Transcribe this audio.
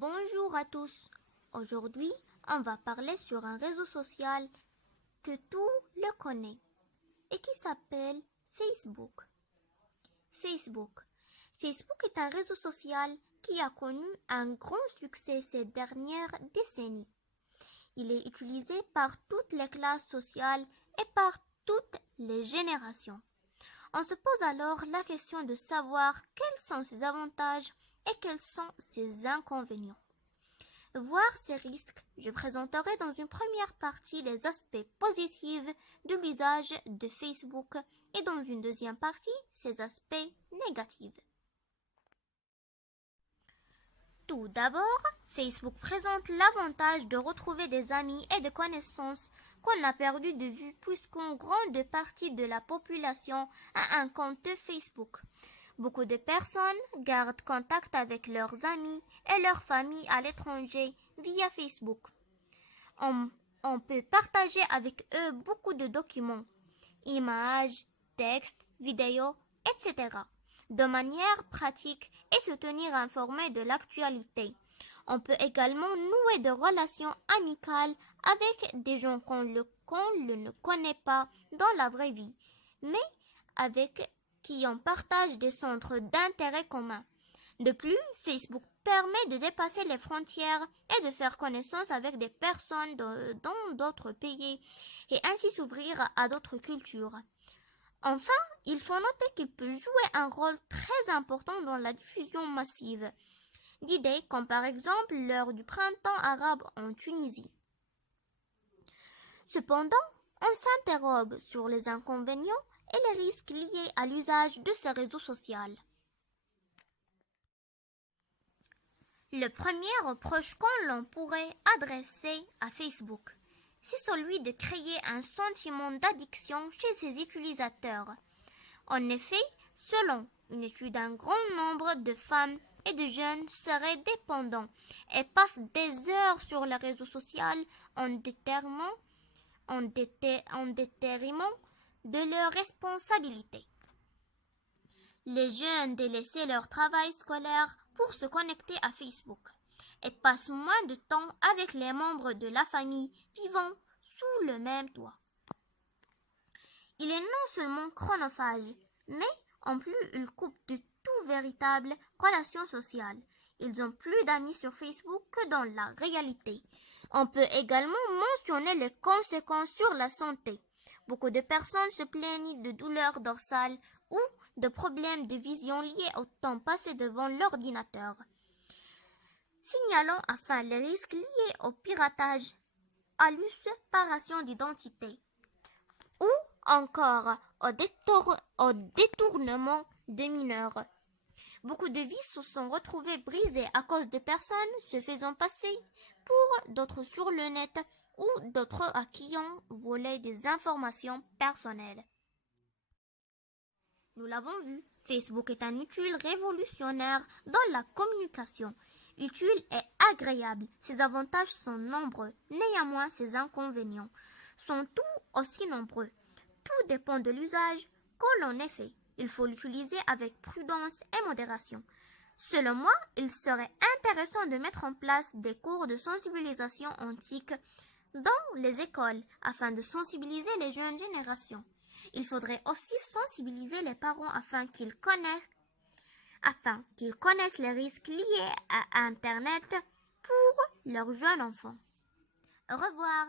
Bonjour à tous. Aujourd'hui, on va parler sur un réseau social que tout le connaît et qui s'appelle Facebook. Facebook. Facebook est un réseau social qui a connu un grand succès ces dernières décennies. Il est utilisé par toutes les classes sociales et par toutes les générations. On se pose alors la question de savoir quels sont ses avantages et quels sont ses inconvénients. Voir ces risques, je présenterai dans une première partie les aspects positifs de l'usage de Facebook et dans une deuxième partie ses aspects négatifs. Tout d'abord, Facebook présente l'avantage de retrouver des amis et des connaissances qu'on a perdu de vue puisqu'une grande partie de la population a un compte Facebook. Beaucoup de personnes gardent contact avec leurs amis et leurs familles à l'étranger via Facebook. On peut partager avec eux beaucoup de documents, images, textes, vidéos, etc. de manière pratique et se tenir informé de l'actualité. On peut également nouer des relations amicales avec des gens qu'on ne connaît pas dans la vraie vie, mais avec qui on partage des centres d'intérêt communs. De plus, Facebook permet de dépasser les frontières et de faire connaissance avec des personnes dans d'autres pays et ainsi s'ouvrir à d'autres cultures. Enfin, il faut noter qu'il peut jouer un rôle très important dans la diffusion massive d'idées comme par exemple l'heure du printemps arabe en Tunisie. Cependant, on s'interroge sur les inconvénients et les risques liés à l'usage de ces réseaux sociaux. Le premier reproche qu'on pourrait adresser à Facebook, c'est celui de créer un sentiment d'addiction chez ses utilisateurs. En effet, selon une étude, un grand nombre de femmes et de jeunes seraient dépendants et passent des heures sur les réseaux sociaux en déterminant de leurs responsabilités. Les jeunes délaissent leur travail scolaire pour se connecter à Facebook et passent moins de temps avec les membres de la famille vivant sous le même toit. Il est non seulement chronophage, mais en plus il coupe de tout véritable relation sociale. Ils ont plus d'amis sur Facebook que dans la réalité. On peut également mentionner les conséquences sur la santé. Beaucoup de personnes se plaignent de douleurs dorsales ou de problèmes de vision liés au temps passé devant l'ordinateur. Signalons enfin les risques liés au piratage, à l'usurpation d'identité ou encore au détournement de mineurs. Beaucoup de vies se sont retrouvées brisées à cause de personnes se faisant passer pour d'autres sur le net ou d'autres à qui ont volé des informations personnelles. Nous l'avons vu, Facebook est un outil révolutionnaire dans la communication. Utile et agréable, ses avantages sont nombreux, néanmoins ses inconvénients sont tout aussi nombreux. Tout dépend de l'usage que l'on ait fait. Il faut l'utiliser avec prudence et modération. Selon moi, il serait intéressant de mettre en place des cours de sensibilisation antique dans les écoles afin de sensibiliser les jeunes générations. Il faudrait aussi sensibiliser les parents afin qu'ils connaissent les risques liés à Internet pour leurs jeunes enfants. Au revoir.